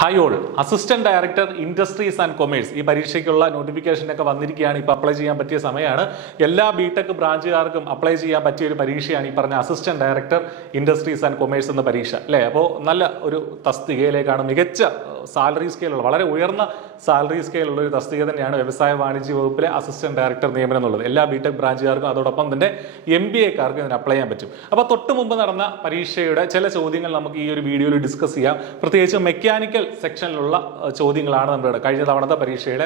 Hi all, assistant director industries and commerce ഈ പരീക്ഷയ്ക്കുള്ള നോട്ടിഫിക്കേഷനൊക്കെ വന്നിരിക്കുകയാണ്. ഇപ്പോൾ അപ്ലൈ ചെയ്യാൻ പറ്റിയ സമയമാണ്. എല്ലാ ബിടെക് ബ്രാഞ്ചുകാർക്കും അപ്ലൈ ചെയ്യാൻ പറ്റിയ ഒരു പരീക്ഷയാണ് ഈ പറഞ്ഞ assistant director industries and commerce എന്ന പരീക്ഷ അല്ലേ. അപ്പോൾ നല്ല ഒരു തസ്തികയിലേക്കാണ്, മികച്ച സാലറി സ്കെയിലുള്ള, വളരെ ഉയർന്ന സാലറി സ്കെയിലുള്ള ഒരു തസ്തിക തന്നെയാണ് വ്യവസായ വാണിജ്യ വകുപ്പിലെ അസിസ്റ്റന്റ് ഡയറക്ടർ നിയമനം എന്നുള്ളത്. എല്ലാ ബിടെക് ബ്രാഞ്ചുകാർക്കും അതോടൊപ്പം തന്നെ MBA-കാർക്കും ഇതിന് അപ്ലൈ ചെയ്യാൻ പറ്റും. അപ്പോൾ തൊട്ട് മുമ്പ് നടന്ന പരീക്ഷയുടെ ചില ചോദ്യങ്ങൾ നമുക്ക് ഈ ഒരു വീഡിയോയിൽ ഡിസ്കസ് ചെയ്യാം. പ്രത്യേകിച്ച് മെക്കാനിക്കൽ സെക്ഷനിലുള്ള ചോദ്യങ്ങളാണ് നമ്മളിവിടെ കഴിഞ്ഞ തവണത്തെ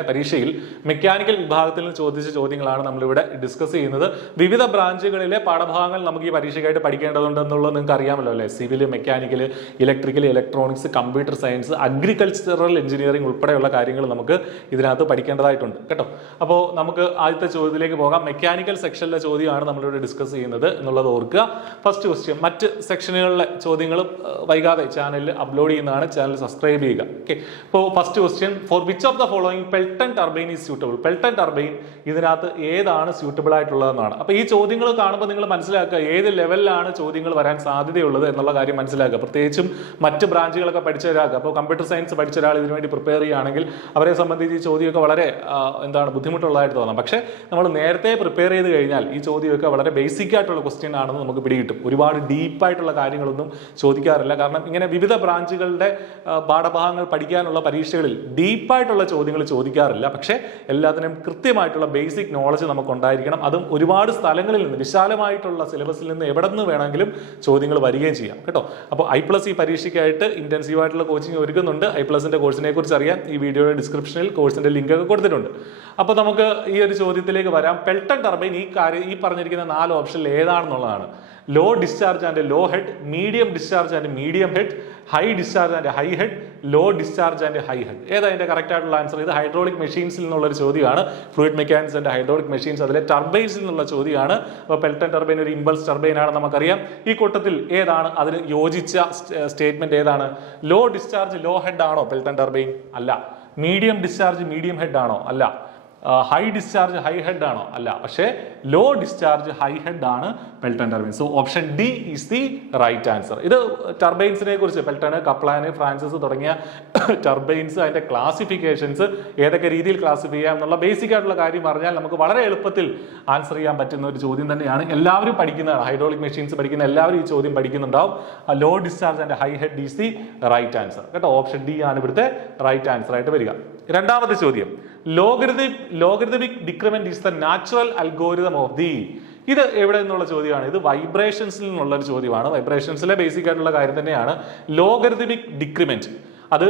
പരീക്ഷയിൽ മെക്കാനിക്കൽ വിഭാഗത്തിൽ നിന്ന് ചോദിച്ച ചോദ്യങ്ങളാണ് നമ്മളിവിടെ ഡിസ്കസ് ചെയ്യുന്നത്. വിവിധ ബ്രാഞ്ചുകളിലെ പാഠഭാഗങ്ങൾ നമുക്ക് ഈ പരീക്ഷയ്ക്കായിട്ട് പഠിക്കേണ്ടതുണ്ട് എന്നുള്ളത് നിങ്ങൾക്ക് അറിയാമല്ലോ അല്ലേ. Civil, mechanical, electrical, electronics, computer science, agricultural engineering ഉൾപ്പെടെയുള്ള കാര്യങ്ങൾ നമുക്ക് ഇതിനകത്ത് പഠിക്കേണ്ടതായിട്ടുണ്ട് കേട്ടോ. അപ്പോൾ നമുക്ക് ആദ്യത്തെ ചോദ്യത്തിലേക്ക് പോകാം. മെക്കാനിക്കൽ സെക്ഷനിലെ ചോദ്യമാണ് നമ്മളിവിടെ ഡിസ്കസ് ചെയ്യുന്നത് എന്നുള്ളത് ഓർക്കുക. ഫസ്റ്റ് ക്വസ്റ്റ്യൻ, മറ്റ് സെക്ഷനുകളിലെ ചോദ്യങ്ങളും വൈകാതെ ചാനലിൽ അപ്ലോഡ് ചെയ്യുന്നതാണ്. ചാനൽ സബ്സ്ക്രൈബ് ചെയ്യുക. ഓക്കെ. അപ്പോൾ first question, for which of the following Pelton turbine is suitable? Pelton turbine ഇതിനകത്ത് ഏതാണ് സ്യൂട്ടബിൾ ആയിട്ടുള്ളതെന്നാണ്. അപ്പോൾ ഈ ചോദ്യങ്ങൾ കാണുമ്പോൾ നിങ്ങൾ മനസ്സിലാക്കുക ഏത് ലെവലിലാണ് ചോദ്യങ്ങൾ വരാൻ സാധ്യതയുള്ളത് എന്നുള്ള കാര്യം മനസ്സിലാക്കുക. പ്രത്യേകിച്ചും മറ്റ് ബ്രാഞ്ചുകളൊക്കെ പഠിച്ച ഒരാൾക്ക്, അപ്പോൾ കമ്പ്യൂട്ടർ സയൻസ് പഠിച്ച ഒരാൾ ഇതിനു വേണ്ടി പ്രിപ്പയർ ചെയ്യുകയാണെങ്കിൽ അവരെ സംബന്ധിച്ച് ഈ ചോദ്യമൊക്കെ വളരെ ബുദ്ധിമുട്ടുള്ളതായിട്ട് തോന്നാം. പക്ഷേ നമ്മൾ നേരത്തെ പ്രിപ്പയർ ചെയ്ത് കഴിഞ്ഞാൽ ഈ ചോദ്യമൊക്കെ വളരെ ബേസിക് ആയിട്ടുള്ള ക്വസ്റ്റ്യൻ ആണെന്ന് നമുക്ക് പിടികിട്ടും. ഒരുപാട് ഡീപ്പായിട്ടുള്ള കാര്യങ്ങളൊന്നും ചോദിക്കാറില്ല. കാരണം ഇങ്ങനെ വിവിധ ബ്രാഞ്ചുകളുടെ പാഠഭാഗങ്ങൾ പഠിക്കാനുള്ള പരീക്ഷകളിൽ ഡീപ്പായിട്ടുള്ള ചോദ്യങ്ങൾ ചോദിക്കാറില്ല. പക്ഷേ എല്ലാത്തിനും കൃത്യമായിട്ടുള്ള ബേസിക് നോളജ് നമുക്ക് ഉണ്ടായിരിക്കണം. അതും ഒരുപാട് സ്ഥലങ്ങളിൽ നിന്ന്, വിശാലമായിട്ടുള്ള സിലബസിൽ നിന്ന് എവിടെ നിന്ന് വേണമെങ്കിലും ചോദ്യങ്ങൾ വരികയും ചെയ്യാം കേട്ടോ. അപ്പോൾ I+ ഈ പരീക്ഷയ്ക്കായിട്ട് ഇന്റൻസീവ് ആയിട്ടുള്ള കോച്ചിങ് ഒരുക്കുന്നുണ്ട്. I+ന്റെ കോഴ്സിനെ കുറിച്ച് അറിയാൻ ഈ വീഡിയോയുടെ ഡിസ്ക്രിപ്ഷനിൽ കോഴ്സിന്റെ ലിങ്ക് ഒക്കെ കൊടുത്തിട്ടുണ്ട്. അപ്പോൾ നമുക്ക് ഈ ഒരു ചോദ്യത്തിലേക്ക് വരാം. പെൽട്ടൺ ടർബൈൻ ഈ പറഞ്ഞിരിക്കുന്ന 4 ഓപ്ഷനിൽ ഏതാണെന്നുള്ളതാണ്. Low discharge and low head, medium discharge and medium head, high discharge and high head, low discharge and high head. ഏതാ അതിന്റെ കറക്റ്റ് ആയിട്ടുള്ള ആൻസർ? ഇത് ഹൈഡ്രോളിക് മെഷീൻസിൽ നിന്നുള്ളൊരു ചോദ്യമാണ്. Fluid mechanics and hydraulic machines, അതിലെ ടർബൈൻസിൽ നിന്നുള്ള ചോദ്യമാണ്. അപ്പോൾ പെൽട്ടൺ ടർബൈൻ ഒരു ഇമ്പൾസ് ടർബൈൻ ആണ് നമുക്കറിയാം. ഈ കൂട്ടത്തിൽ ഏതാണ് അതിന് യോജിച്ച സ്റ്റേറ്റ്മെന്റ് ഏതാണ്? ലോ ഡിസ്ചാർജ് ലോ ഹെഡ് ആണോ പെൽട്ടൺ ടർബൈൻ? അല്ല. മീഡിയം ഡിസ്ചാർജ് മീഡിയം ഹെഡ് ആണോ? അല്ല. ഹൈ ഡിസ്ചാർജ് ഹൈ ഹെഡ് ആണോ? അല്ല. പക്ഷേ ലോ ഡിസ്ചാർജ് ഹൈ ഹെഡ് ആണ് Pelton turbine. So option D is the right answer. ഇത് ടർബൈൻസിനെ കുറിച്ച്, പെൽട്ടൺ, കപ്ലാൻ, ഫ്രാൻസിസ് തുടങ്ങിയ ടർബൈൻസ്, അതിന്റെ ക്ലാസിഫിക്കേഷൻസ്, ഏതൊക്കെ രീതിയിൽ ക്ലാസിഫൈ ചെയ്യാം എന്നുള്ള ബേസിക് ആയിട്ടുള്ള കാര്യം പറഞ്ഞാൽ നമുക്ക് വളരെ എളുപ്പത്തിൽ ആൻസർ ചെയ്യാൻ പറ്റുന്ന ഒരു ചോദ്യം തന്നെയാണ്. എല്ലാവരും പഠിക്കുന്നതാണ്. ഹൈഡ്രോളിക് മെഷീൻസ് പഠിക്കുന്ന എല്ലാവരും ഈ ചോദ്യം പഠിക്കുന്നുണ്ടാവും. Low discharge and high head is the right answer കേട്ടോ. ഓപ്ഷൻ ഡി ആണ് ഇവിടുത്തെ റൈറ്റ് ആൻസർ ആയിട്ട് വരിക. രണ്ടാമത്തെ ചോദ്യം, logarithmic decrement is the natural algorithm of the. ഇത് എവിടെ നിന്നുള്ള ചോദ്യമാണ്? ഇത് വൈബ്രേഷൻസിൽ നിന്നുള്ള ഒരു ചോദ്യമാണ്. വൈബ്രേഷൻസിലെ ബേസിക് ആയിട്ടുള്ള കാര്യം തന്നെയാണ്. ലോഗരിതമിക് ഡിക്രിമെന്റ് അത്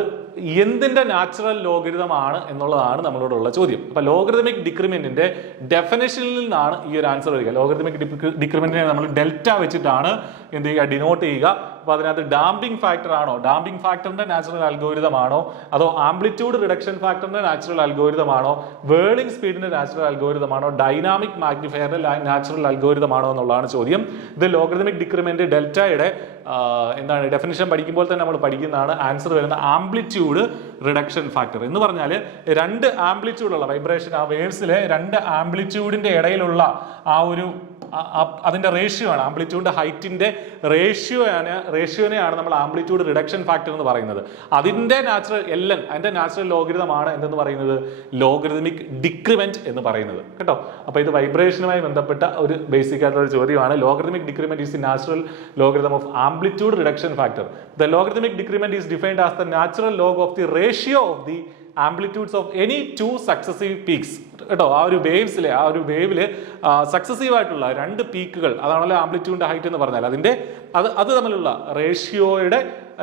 എന്തിന്റെ നാച്ചുറൽ ലോഗരിതം ആണ് എന്നുള്ളതാണ് നമ്മളോടുള്ള ചോദ്യം. അപ്പൊ ലോഗരിതമിക് ഡിക്രിമെന്റിന്റെ ഡെഫിനേഷനിൽ നിന്നാണ് ഈ ഒരു ആൻസർ വരിക. ലോഗരിതമിക് ഡിക്രിമെന്റിനെ നമ്മൾ ഡെൽറ്റ വെച്ചിട്ടാണ് എന്ത് ചെയ്യുക, ഡിനോട്ട് ചെയ്യുക. അപ്പൊ അതിനകത്ത് ഡാമ്പിംഗ് ഫാക്ടർ ആണോ, ഡാമ്പിംഗ് ഫാക്ടറിന്റെ നാച്ചുറൽ അൽഗോരിതം ആണോ, അതോ ആംപ്ലിറ്റ്യൂഡ് റിഡക്ഷൻ ഫാക്ടറിന്റെ നാച്ചുറൽ അൽഗോരിതം ആണോ, വേർളിംഗ് സ്പീഡിന്റെ നാച്ചുറൽ അൽഗോരിതം ആണോ, ഡൈനാമിക് മാഗ്നിഫയറിന്റെ നാച്ചുറൽ അൽഗോരിതം ആണോ എന്നുള്ളതാണ് ചോദ്യം. ഇത് ലോഗരിതമിക് ഡിക്രിമെന്റ് ഡെൽറ്റയുടെ എന്താണ് ഡെഫിനിഷൻ പഠിക്കുമ്പോൾ തന്നെ നമ്മൾ പഠിക്കുന്നതാണ്. ആൻസർ വരുന്ന ആംപ്ലിറ്റ്യൂഡ് റിഡക്ഷൻ ഫാക്ടർ എന്ന് പറഞ്ഞാൽ 2 ആംപ്ലിറ്റ്യൂഡുള്ള വൈബ്രേഷൻ, ആ വേവ്സിലെ 2 ആംപ്ലിറ്റ്യൂഡിന്റെ ഇടയിലുള്ള ആ ഒരു അതിന്റെ റേഷ്യോ ആണ്, ആംപ്ലിറ്റ്യൂഡിന്റെ ഹൈറ്റിന്റെ റേഷ്യോനെയാണ് നമ്മൾ ആംപ്ലിറ്റ്യൂഡ് റിഡക്ഷൻ ഫാക്ടർ എന്ന് പറയുന്നത്. അതിന്റെ നാച്ചുറൽ LN, അതിന്റെ നാച്ചുറൽ ലോഗരിതം ആണ് എന്തെന്ന് പറയുന്നത്? ലോഗരിതമിക് ഡിക്രിമെന്റ് എന്ന് പറയുന്നത് കേട്ടോ. അപ്പൊ ഇത് വൈബ്രേഷനുമായി ബന്ധപ്പെട്ട ഒരു ബേസിക് ആയിട്ടുള്ള ചോദ്യമാണ്. Logarithmic decrement is the natural logarithm of amplitude reduction factor. The logarithmic decrement is defined as the natural log of the ratio of the amplitudes of any 2 successive peaks കേട്ടോ. ആ ഒരു വേവില് സക്സസീവ് ആയിട്ടുള്ള 2 പീക്കുകൾ, അതാണല്ലോ ആംപ്ലിറ്റ്യൂഡിന്റെ height എന്ന് പറഞ്ഞാൽ, അതിന്റെ അത് തമ്മിലുള്ള റേഷ്യോയുടെ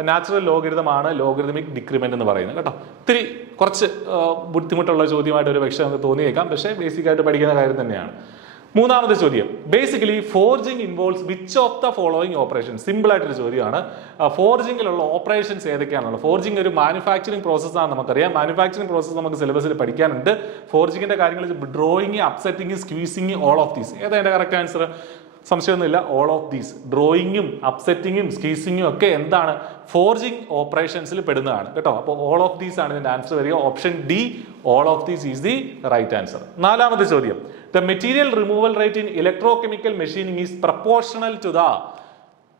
നാച്ചുറൽ ലോഗരിതമാണ് ലോഗരിതമിക് ഡിക്രിമെന്റ് എന്ന് പറയുന്നത് കേട്ടോ. കുറച്ച് ബുദ്ധിമുട്ടുള്ള ചോദ്യമായിട്ട് ഒരു പക്ഷേ നമുക്ക് തോന്നിയേക്കാം, പക്ഷേ ബേസിക് ആയിട്ട് പഠിക്കുന്ന കാര്യം തന്നെയാണ്. മൂന്നാമത്തെ ചോദ്യം, basically forging involves which of the following operation? Simple ആയിട്ടൊരു ചോദ്യമാണ്. ഫോർജിങ്ങിലുള്ള ഓപ്പറേഷൻസ് ഏതൊക്കെയാണുള്ളത്? ഫോർജിങ് ഒരു മാനുഫാക്ചറിങ് പ്രോസസ്സാണ് നമുക്കറിയാം. മാനുഫാക്ചറിങ് പ്രോസസ്സ് നമുക്ക് സിലബസിൽ പഠിക്കാനുണ്ട്. ഫോർജിങ്ങിന്റെ കാര്യങ്ങൾ drawing, upsetting, squeezing, all of these. ഏതാ അതിന്റെ കറക്റ്റ് ആൻസർ? സംശയമൊന്നുമില്ല, ഓൾ ഓഫ് ദീസ്. ഡ്രോയിങ്ങും അപ്സെറ്റിങ്ങും സ്ക്വീസിങ്ങും ഒക്കെ എന്താണ്? ഫോർജിങ് ഓപ്പറേഷൻസിൽ പെടുന്നതാണ് കേട്ടോ. അപ്പോൾ ഓൾ ഓഫ് ദീസ് ആണ് ഇതിന്റെ ആൻസർ വരിക. Option D, all of these is the right answer. നാലാമത്തെ ചോദ്യം, the material removal rate in electrochemical machining is proportional to the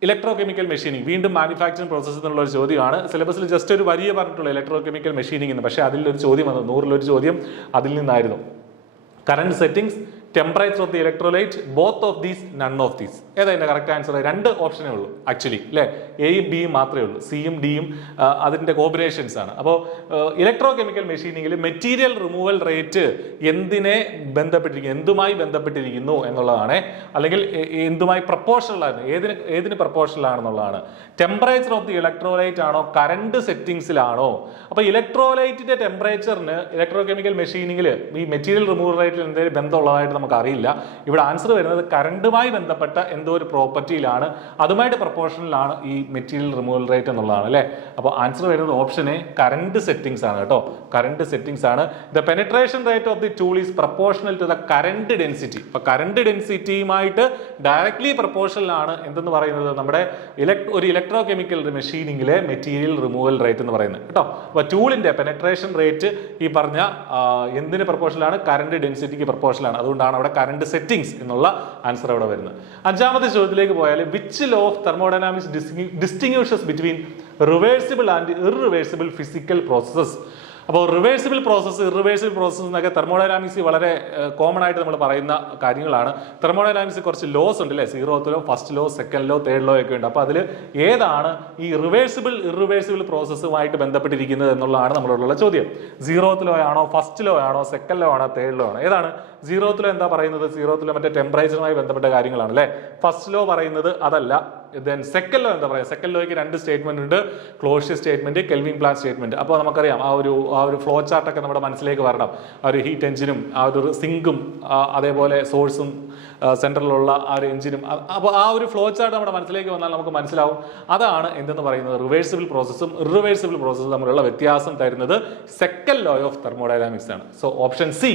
electrochemical machining, വീണ്ടും മാനുഫാക്ചറിംഗ് പ്രോസസ്സ് എന്നുള്ള ഒരു ചോദ്യമാണ്. സിലബസിൽ ജസ്റ്റ് ഒരു വരിയെ പറഞ്ഞിട്ടുള്ള ഇലക്ട്രോ കെമിക്കൽ മെഷീനിങ് എന്ന്. പക്ഷേ അതിലൊരു ചോദ്യം വന്നു, 100-ലൊരു ചോദ്യം അതിൽ നിന്നായിരുന്നു. Current settings, temperature of the electrolyte, both of these, none of these. ഏതാ അതിന്റെ കറക്റ്റ് ആൻസർ? 2 ഓപ്ഷനേ ഉള്ളൂ ആക്ച്വലി, അല്ലേ? എയും ബിയും മാത്രമേ ഉള്ളൂ, സിയും ഡിയും അതിന്റെ കോമ്പിനേഷൻസ് ആണ്. അപ്പോൾ ഇലക്ട്രോ കെമിക്കൽ മെഷീനിങ്ങിൽ മെറ്റീരിയൽ റിമൂവൽ റേറ്റ് എന്തുമായി ബന്ധപ്പെട്ടിരിക്കുന്നു എന്നുള്ളതാണ്, അല്ലെങ്കിൽ എന്തുമായി പ്രപ്പോർഷണൽ ആണ്, ഏതിന് പ്രപ്പോർഷണൽ ആണെന്നുള്ളതാണ്. ടെമ്പറേച്ചർ ഓഫ് ദി ഇലക്ട്രോലൈറ്റ് ആണോ, കറണ്ട് സെറ്റിംഗ്സിലാണോ? അപ്പോൾ ഇലക്ട്രോലൈറ്റിന്റെ ടെമ്പറേച്ചറിന് ഇലക്ട്രോ കെമിക്കൽ മെഷീനിങ്ങിൽ ഈ മെറ്റീരിയൽ റിമൂവൽ റേറ്റിൽ എന്തെങ്കിലും ബന്ധമുള്ളതായിട്ട് നമുക്ക് അറിയില്ല. ഇവിടെ ആൻസർ വരുന്നത് കറണ്ടുമായി ബന്ധപ്പെട്ട എന്തോ ഒരു പ്രോപ്പർട്ടിയിലാണ്, അതുമായിട്ട് പ്രപ്പോർഷനിലാണ് ഈ മെറ്റീരിയൽ റിമൂവൽ റേറ്റ് എന്നുള്ളതാണ്, അല്ലേ? അപ്പോൾ ആൻസർ വരുന്നത് ഓപ്ഷൻ എ, കറണ്ട് സെറ്റിംഗ്സ് ആണ് കേട്ടോ. കറണ്ട് സെറ്റിംഗ്സ് ആണ്. The penetration rate of the tool is proportional to the current density. അപ്പൊ കറണ്ട് ഡെൻസിറ്റിയുമായിട്ട് ഡയറക്ട്ലി പ്രപ്പോർഷനിലാണ് എന്തെന്ന് പറയുന്നത്, നമ്മുടെ ഒരു ഇലക്ട്രോ കെമിക്കൽ മെഷീനിങ്ങിലെ മെറ്റീരിയൽ റിമൂവൽ റേറ്റ് എന്ന് പറയുന്നത് കേട്ടോ. അപ്പൊ ടൂളിന്റെ പെനിട്രേഷൻ റേറ്റ് ഈ പറഞ്ഞ എന്തിന് പ്രപ്പോർഷനിലാണ്? കറണ്ട് ഡെൻസിറ്റിക്ക് പ്രപ്പോർഷനിലാണ്. അതുകൊണ്ടാണ് അവിടെ കറണ്ട് സെറ്റിംഗ്സ് എന്നുള്ള ആൻസർ അവിടെ വരുന്നത്. 5ാമത്തെ ചോദ്യത്തിലേക്ക് പോയാൽ, which law of thermodynamics distinguishes between reversible and irreversible physical processes? അപ്പോൾ റിവേഴ്സിബിൾ പ്രോസസ്സ്, ഇറിവേഴ്സിബിൾ പ്രോസസ്സ് എന്നൊക്കെ തെർമോഡൈനാമിക്സ് വളരെ കോമൺ ആയിട്ട് നമ്മൾ പറയുന്ന കാര്യങ്ങളാണ്. തെർമോഡൈനാമിക്സ് കുറച്ച് ലോസ് ഉണ്ട്, അല്ലേ? 0th law, first law, second law, third law ഒക്കെ ഉണ്ട്. അപ്പോൾ അതിൽ ഏതാണ് ഈ റിവേഴ്സിബിൾ ഇറിവേഴ്സിബിൾ പ്രോസസ്സുമായിട്ട് ബന്ധപ്പെട്ടിരിക്കുന്നത് എന്നുള്ളതാണ് നമ്മളോടുള്ള ചോദ്യം. 0th ലോ ആണോ, ഫസ്റ്റ് ലോ ആണോ, സെക്കൻഡ് ലോ ആണോ, തേർഡ് ലോ ആണോ? ഏതാണ്? 0th ലോ എന്താ പറയുന്നത്? 0th ലോ മറ്റേ ടെമ്പറേച്ചറുമായി ബന്ധപ്പെട്ട കാര്യങ്ങളാണ്, അല്ലേ? ഫസ്റ്റ് ലോ പറയുന്നത് അതല്ല. ദെൻ സെക്കൻഡ് ലോ എന്താ പറയുക? സെക്കൻഡ് ലോയ്ക്ക് 2 സ്റ്റേറ്റ്മെന്റ് ഉണ്ട്, Clausius statement, Kelvin Planck statement. അപ്പോൾ നമുക്കറിയാം ആ ഒരു ഫ്ലോ ചാർട്ടൊക്കെ നമ്മുടെ മനസ്സിലേക്ക് വരണം. ആ ഒരു ഹീറ്റ് എഞ്ചിനും ആ ഒരു സിങ്കും അതേപോലെ സോഴ്സും സെൻട്രലിലുള്ള ആ ഒരു എഞ്ചിനും. അപ്പോൾ ആ ഒരു ഫ്ലോ ചാർട്ട് നമ്മുടെ മനസ്സിലേക്ക് വന്നാൽ നമുക്ക് മനസ്സിലാവും അതാണ് എന്തെന്ന് പറയുന്നത് റിവേഴ്സിബിൾ പ്രോസസ്സും ഇറിവേഴ്സിബിൾ പ്രോസസ്സും തമ്മിലുള്ള വ്യത്യാസം തരുന്നത് സെക്കൻഡ് ലോ ഓഫ് തെർമോഡൈനാമിക്സ് ആണ്. So option C,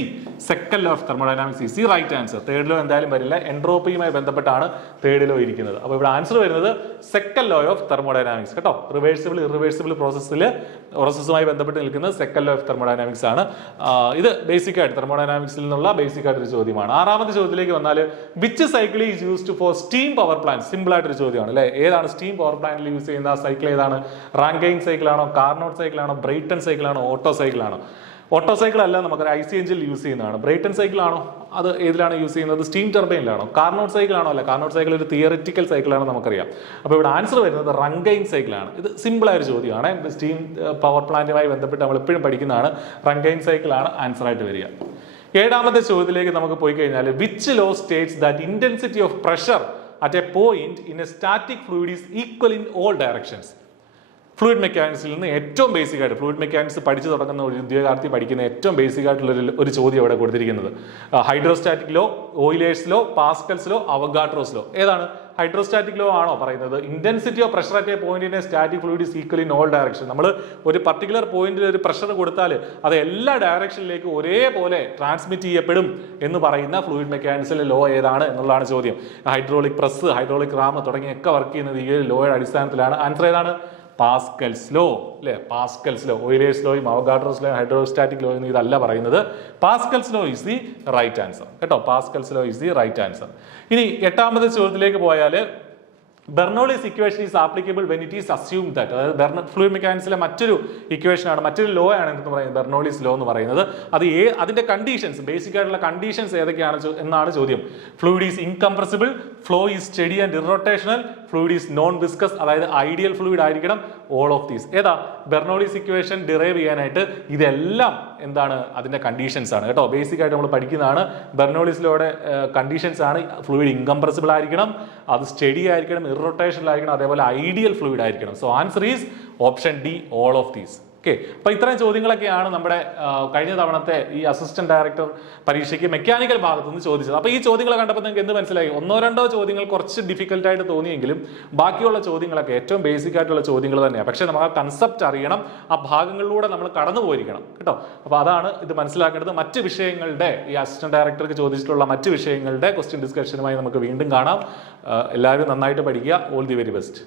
second law of thermodynamics is the right answer. Third law എന്തായാലും വരില്ല, എൻട്രോപ്പിയുമായി ബന്ധപ്പെട്ടാണ് തേർഡ് ലോ ഇരിക്കുന്നത്. അപ്പോൾ ഇവിടെ ആൻസർ വരുന്നത് സെക്കൻഡ് ലോ ഓഫ് തെർമോഡൈനാമിക്സ് കേട്ടോ. റിവേഴ്സിബിൾ ഇറിവേഴ്സിബിൾ പ്രോസസ്സുമായി ബന്ധപ്പെട്ട് നിൽക്കുന്നത് സെക്കൻഡ് ലോ ഓഫ് തെർമോഡൈനാമിക്സ് ആണ്. ഇത് ബേസിക് ആയിട്ട് തെർമോഡൈനാമിക്സിൽ നിന്നുള്ള ബേസിക് ആയിട്ടൊരു ചോദ്യമാണ്. 6ാമത്തെ ചോദ്യത്തിലേക്ക് വന്നാൽ, which cycle is used for steam power plant? Simple ആയിട്ടൊരു ചോദ്യമാണ്, അല്ലേ? ഏതാണ് സ്റ്റീം പവർ പ്ലാന്റിൽ യൂസ് ചെയ്യുന്ന സൈക്കിൾ? ഏതാണ്? റാങ്കൈൻ സൈക്കിൾ ആണോ, കാർനോട്ട് സൈക്കിൾ ആണോ, ബ്രൈറ്റൺ സൈക്കിൾ ആണോ, ഓട്ടോ സൈക്കിൾ ആണോ? ഓട്ടോ സൈക്കിൾ അല്ല, നമുക്കൊരു ഐസി എഞ്ചിൽ യൂസ് ചെയ്യുന്നതാണ്. ബ്രൈറ്റൺ സൈക്കിൾ ആണോ? അത് ഏതിലാണ് യൂസ് ചെയ്യുന്നത്? സ്റ്റീം ടർബൈനിലാണോ? കാർനോട്ട് സൈക്കിൾ ആണോ? അല്ല, കാർനോട്ട് സൈക്കിൾ ഒരു തിയറിറ്റിക്കൽ സൈക്കിളാണ്, നമുക്കറിയാം. അപ്പോൾ ഇവിടെ ആൻസർ വരുന്നത് റങ്കൈൻ സൈക്കിളാണ്. ഇത് സിമ്പിൾ ആയ ഒരു ചോദ്യമാണ്. സ്റ്റീം പവർ പ്ലാന്റുമായി ബന്ധപ്പെട്ട് നമ്മൾ എപ്പോഴും പഠിക്കുന്നതാണ്. റങ്കൈൻ സൈക്കിളാണ് ആൻസർ ആയിട്ട് വരിക. 7ാമത്തെ ചോദ്യത്തിലേക്ക് നമുക്ക് പോയി കഴിഞ്ഞാൽ, which law States that intensity of pressure at a point in a static fluid is equal in all directions? Fluid മെക്കാനിക്സിൽ നിന്ന് ഏറ്റവും ബേസിക് ആയിട്ട്, ഫ്ലൂയിഡ് മെക്കാനിക്സ് പഠിച്ചു തുടങ്ങുന്ന ഒരു ഉദ്യോഗാർത്ഥി പഠിക്കുന്ന ഏറ്റവും ബേസിക് ആയിട്ടുള്ള ഒരു ചോദ്യം ഇവിടെ കൊടുത്തിരിക്കുന്നത്. Hydrostatic law, Euler's law, Pascal's law, Avogadro's law. ഏതാണ്? ഹൈഡ്രോസ്റ്റാറ്റിക് ലോ ആണോ പറയുന്നത്? Intensity of pressure at a point in a static fluid is equal in all direction. നമ്മൾ ഒരു പർട്ടിക്കുലർ പോയിന്റിൽ ഒരു പ്രഷർ കൊടുത്താൽ അത് എല്ലാ ഡയറക്ഷനിലേക്കും ഒരേപോലെ ട്രാൻസ്മിറ്റ് ചെയ്യപ്പെടും എന്ന് പറയുന്ന ഫ്ലൂയിഡ് മെക്കാനിക്സിലെ ലോ ഏതാണ് എന്നുള്ളതാണ് ചോദ്യം. ഹൈഡ്രോളിക് പ്രസ്, ഹൈഡ്രോളിക് റാം തുടങ്ങിയൊക്കെ വർക്ക് ചെയ്യുന്നത് ഈ ലോയുടെ അടിസ്ഥാനത്തിലാണ്. ആൻസർ ഏതാണ്? പാസ്കൽസ് ലോ, അല്ലെ? Pascal's law. ഓയിലേഴ്സ് ലോയും അവഗാഡ്രോസ് ലോയും ഹൈഡ്രോസ്റ്റാറ്റിക് ലോയും ഇതല്ല പറയുന്നത്. Pascal's law is the right answer കേട്ടോ. Pascal's law is the right answer. ഇനി 8ാമത്തെ ചോദ്യത്തിലേക്ക് പോയാൽ, Bernoulli's equation is applicable when it is assumed that. അതായത് ഫ്ലൂയിഡ് മെക്കാനിക്സിലെ മറ്റൊരു ഇക്വേഷൻ ആണ്, മറ്റൊരു ലോ ആണ് എന്ന് പറയുന്നത് ബെർണോളിസ് ലോ എന്ന് പറയുന്നത്. അത് അതിന്റെ കണ്ടീഷൻസ്, ബേസിക് ആയിട്ടുള്ള കണ്ടീഷൻസ് ഏതൊക്കെയാണ് എന്നാണ് ചോദ്യം. Fluid is incompressible, flow is study and irrotational, fluid is known viscous, അതായത് ഐഡിയൽ ഫ്ലൂയിഡ് ആയിരിക്കണം. All of these. ഏതാ? ബെർണോളിസ് ഇക്വേഷൻ ഡിറൈവ് ചെയ്യാനായിട്ട് ഇതെല്ലാം എന്താണ്? അതിന്റെ കണ്ടീഷൻസ് ആണ് കേട്ടോ. ബേസിക് ആയിട്ട് നമ്മൾ പഠിക്കുന്നതാണ്. ബെർണോളിസ് ലോയുടെ കണ്ടീഷൻസ് ആണ്. ഫ്ലൂയിഡ് ഇൻകംപ്രസിബിൾ ആയിരിക്കണം, അത് സ്റ്റഡി ആയിരിക്കണം, ഇറോട്ടേഷണൽ ആയിരിക്കണം, അതേപോലെ ഐഡിയൽ ഫ്ലൂയിഡ് ആയിരിക്കണം. So answer is option D, all of these. Okay, അപ്പൊ ഇത്രയും ചോദ്യങ്ങളൊക്കെയാണ് നമ്മുടെ കഴിഞ്ഞ തവണത്തെ ഈ അസിസ്റ്റന്റ് ഡയറക്ടർ പരീക്ഷയ്ക്ക് മെക്കാനിക്കൽ ഭാഗത്തു നിന്ന് ചോദിച്ചത്. അപ്പൊ ഈ ചോദ്യങ്ങൾ കണ്ടപ്പോൾ നിങ്ങൾക്ക് എന്ത് മനസ്സിലായി? 1-2 ചോദ്യങ്ങൾ കുറച്ച് ഡിഫിക്കൽട്ടായിട്ട് തോന്നിയെങ്കിലും ബാക്കിയുള്ള ചോദ്യങ്ങളൊക്കെ ഏറ്റവും ബേസിക് ആയിട്ടുള്ള ചോദ്യങ്ങൾ തന്നെയാണ്. പക്ഷെ നമുക്ക് ആ കൺസെപ്റ്റ് അറിയണം, ആ ഭാഗങ്ങളിലൂടെ നമ്മൾ കടന്നു പോയിരിക്കണം കേട്ടോ. അപ്പൊ അതാണ് ഇത് മനസ്സിലാക്കേണ്ടത്. മറ്റ് വിഷയങ്ങളുടെ, ഈ അസിസ്റ്റന്റ് ഡയറക്ടർക്ക് ചോദിച്ചിട്ടുള്ള മറ്റ് വിഷയങ്ങളുടെ ക്വസ്റ്റ്യൻ ഡിസ്കഷനുമായി നമുക്ക് വീണ്ടും കാണാം. എല്ലാവരും നന്നായിട്ട് പഠിക്കുക. All the very best.